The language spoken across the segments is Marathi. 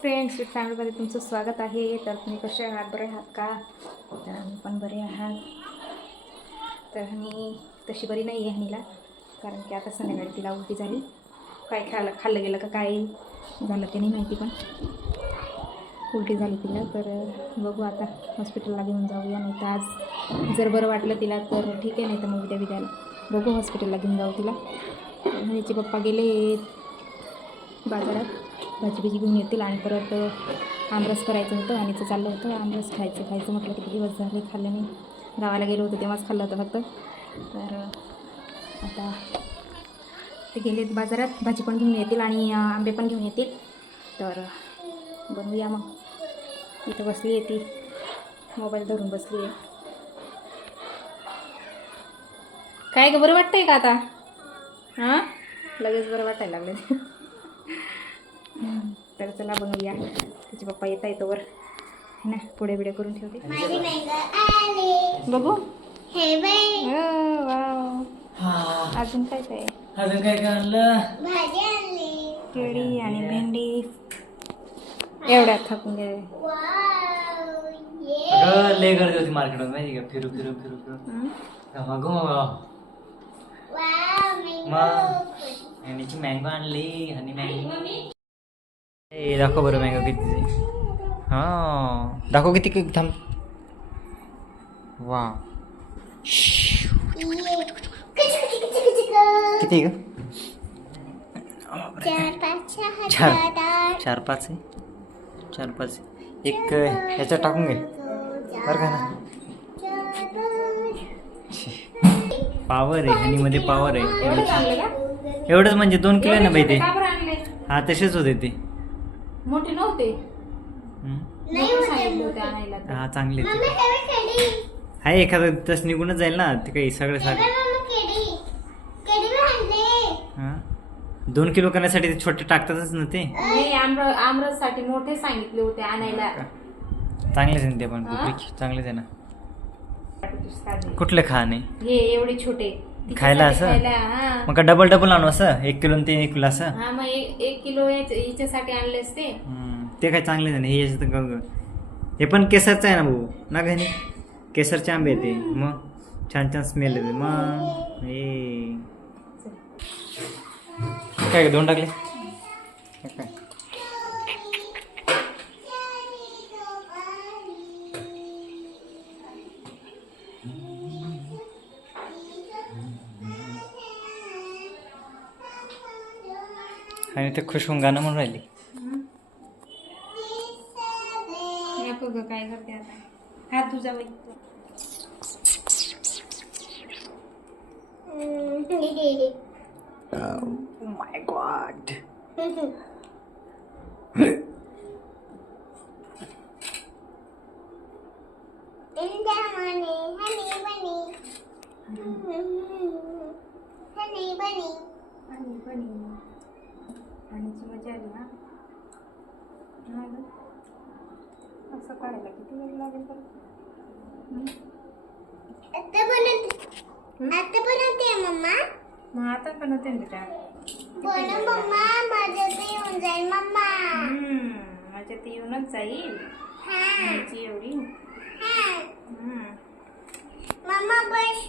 फ्रेंड्स विथ फॅमिलीमध्ये तुमचं स्वागत आहे. तर तुम्ही कसे आहात? बरे आहात का? तर आम्ही पण बरे आहात. तर मी तशी बरी नाही आहे हनीला कारण की आता संध्याकाळी तिला उलटी झाली. काय खायला खाल्लं गेलं का काय झालं ते नाही माहिती पण. उलटी झाली तिला. तर बघू आता हॉस्पिटलला घेऊन जाऊया नाही तर आज जर बरं वाटलं तिला तर ठीक आहे नाही तर मग उद्या विद्याला. बघू हॉस्पिटलला घेऊन जाऊ तिला. हनीचे पप्पा गेले बाजारात. भाजी बिजी घेऊन येतील आणि परत आमरस करायचं होतं आणि ते चाललं होतं. आमरस खायचं खायचं म्हटलं किती दिवस झाले खाल्लं नाही. गावाला गेलो होतो तेव्हाच खाल्लं होतं फक्त. तर आता ते गेलेत बाजारात. भाजी पण घेऊन येतील आणि आंबे पण घेऊन येतील. तर बनवूया मग. इथं बसली आहे ती. मोबाईल धरून बसली आहे. काय ग बरं वाटतंय का आता? हां? लगेच बरं वाटायला लागले तर चला बनवूया तिचे पप्पा येता येतो वर है ना? पुढे बिडे करून ठेवते. बघू. हे बाई. अं, वाव. हा. अजून काय काय अजून काय केळी आणि भेंडी एवढ्यात थकून गेले लय गर्दी होती मार्केटमध्ये माहिती का? फिरू फिरू फिरू फिरू. हं? मग मँगो आणली हनी मँगो ए दाखव बरं मँगो किती हा दाखव किती किती थांब वा. किती ग चार चार. पाच आहे चार पाच आहे. एक ह्याच्यात टाकून घे बरं का ना पावर आहे हनीमध्ये पावर आहे एवढंच म्हणजे दोन किलो आहे ना बाई ते हा तसेच होते ते मोठे नव्हते. हम्म. नाही मोठे होते सांगितले होते आणायला तर. हा चांगले मम्मी ते. तेव्हा केडी. आहे एखादं तस निघूनच जाईल ना ते काही सगळं मम्मी आणले. हा. दोन किलो करण्यासाठी ते छोटे टाकतातच ना ते. नाही आमर आमरससाठी मोठे सांगितले होते आणायला. चांगलेच आहे ना ते पण हा? चांगलेच आहे ना. कुठले खा नाही हे एवढे छोटे. खायला असं? खायला, हा. मग का डबल डबल आणू असं? एक किलो आणि ते एक किलो असं? हा मग एक एक किलो याच- हिच्यासाठी आणले असते हम्म, ते काय चांगले आहे ना हे याच्यात ग- हे पण केसरचं आहे ना भाऊ? ना घरी केसरचे आंबे येते मग? छान छान स्मेल येते. मग? हे. काय ग, दोन टाकले? काय? ते खुश होऊन गाणं म्हणून राहिली नको ग काय करते आता हात तुझा बाई my god honey, honey bunny. honey bunny. पण मजा आली हा. असं काढायला किती वेळ लागेल? हं? आता बनवते. बनवते मम्मा. मग आता पण होते ना बेटा. मम्मा. माझं ते येऊन जाईल मम्मा. माझ्या ती येऊनच जाईल. हा. एवढी. हा. मम्मा बस.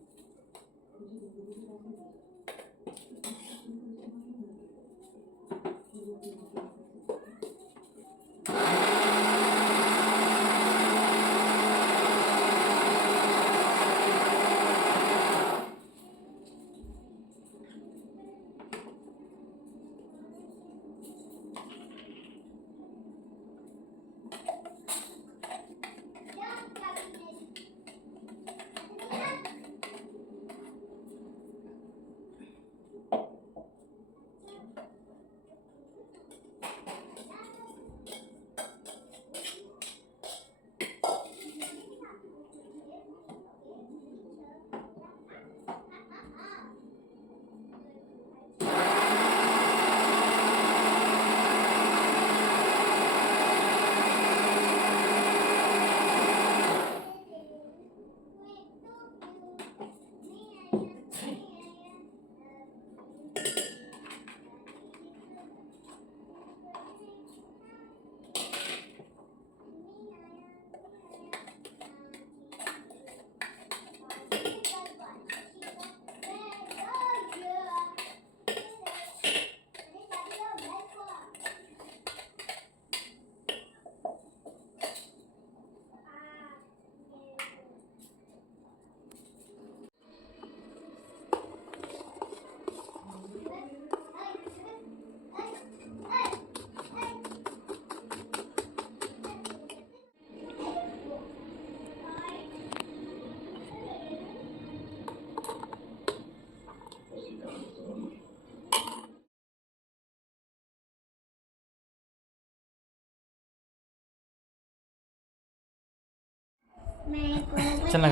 चल.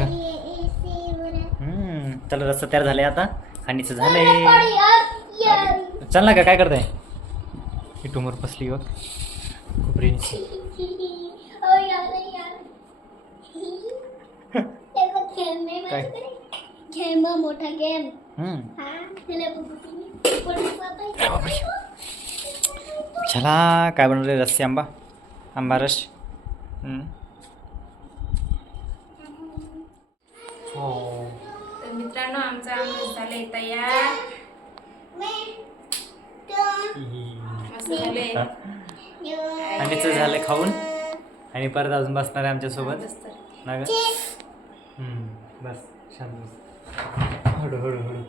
हम्म, चला रस्ता तयार झालाय आता. खाणीचं झालंय. चल ना का काय करताय? ही टोमर बसली बघ. कोपरीची काय? गेम मोठा गेम. चला काय बनवले रस्सी आंबा? आंबा रस हम्म. हो तर मित्रांनो आमचा आमरस झालंय तयार. मस्त झालंय. आणि झालं खाऊन. आणि परत अजून बसणार आहे आमच्यासोबत. ना ग? बस शांत बस. हळू हळू हळू?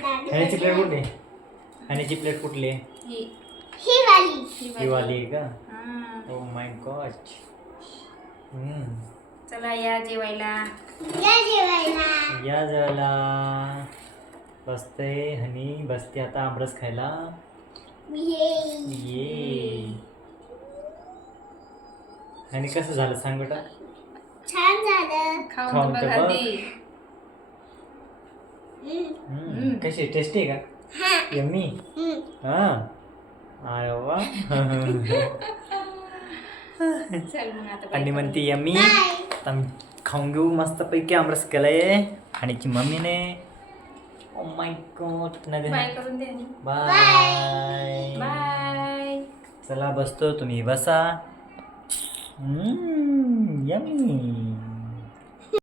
खाण्याची प्लेट कुठली आहे? खाण्याची प्लेट कुठली आहे? ही. ही वाली ही ही वाली. आहे का? हा. ओ माय गॉड चला या जेवायला. या जेवायला. या जेवायला. बसते हनी. बसते आता आमरस खायला. ये. ये. आणि कसं झालं सांग बेटा छान झालं. खाऊन खाऊन तर तर बघा. आधी. हम्म. कशी टेस्टी आहे का? हा. यम्मी? हम्म. हा. अरे वा चल मग आता आणि म्हणते यम्मी. बाय. आता आम्ही खाऊन घेऊ मस्त पैकी आमरस केलाय. आणीची मम्मीने oh my god. Bye. Bye चला बसतो तुम्ही बसा. यम्मी